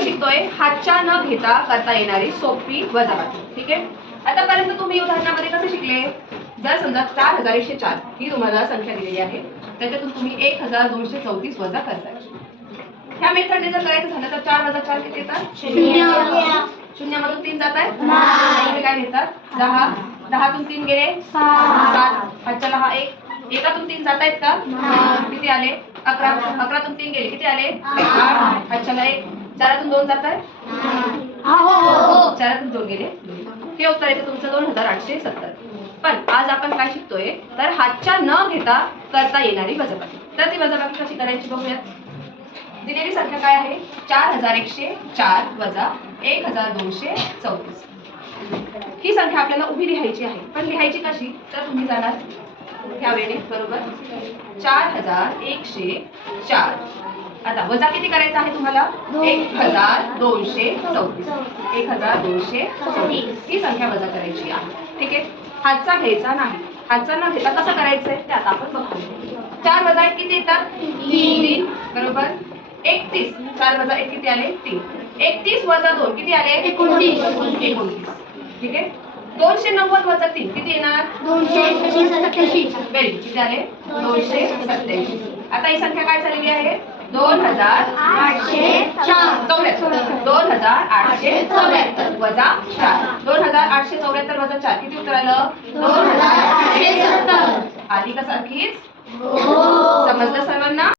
आपण शिकतोय हातच्या न घेता करता येणारी सोपी वजाबाकी. ठीक आहे. आतापर्यंत तुम्ही उदाहरणामध्ये कसे शिकले? जर समजा 4104 ही तुम्हाला संख्या दिलेली आहे, त्याच्यातून तुम्ही 1234 वजा करताय. ह्या मेथडने जर करायचं झालं तर 4 वजा 4 किती येतात? 0. शून्यामधून 3 जात आहेत, तुम्ही काय घेतात? 10. 10तून 3 गेले 7. हातच्याला हा 1. एकातून 3 जात आहेत का? किती आले? 11. 11तून 3 गेले किती आले? 8. हातच्याला 1. 4तून 2 जात आहेत, 4तून 2 गेले. हे उत्तर येतं तुमचं 2870. पण आज आपण काय शिकतोय तर हातच्या न घेता करता येणारी वजाबाकी. तर ती वजाबाकी कशी करायची बघूयात. दिलेली संख्या काय आहे? 4104 वजा 1234. ही संख्या आपल्याला उभी लिहायची आहे, पण लिहायची कशी? तर तुम्ही जाणार ह्या वेळी बरोबर 4104. आता वजा किती करायचं आहे तुम्हाला? 1234. 1234 ही संख्या वजा करायची आहे. ठीक आहे. हातचा घ्यायचा नाही. हातचा न घेता कसं करायचंय ते आता आपण बघू. 4 वजा 1 किती येतात? 3. बरोबर. 31. 4 वजा 1 किती आले? 3. 31 वजा 2 किती आले? 29. ठीक आहे. 290 वजा 3 किती येणार? 287. वेरी किती आले? 287. आता ही संख्या काय झालेली आहे? 2874. 2874 वजा 4. 2874 वजा 4 किती उत्तर आलं? 2870. आली का सारखीच? समजलं सर्वांना?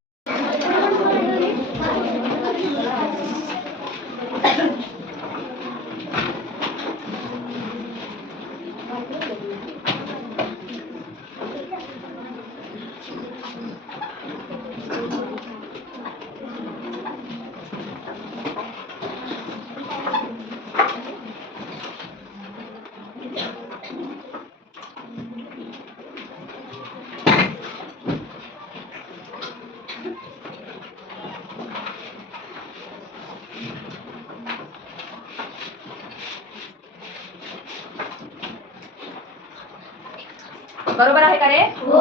बरोबर आहे का रे? हो.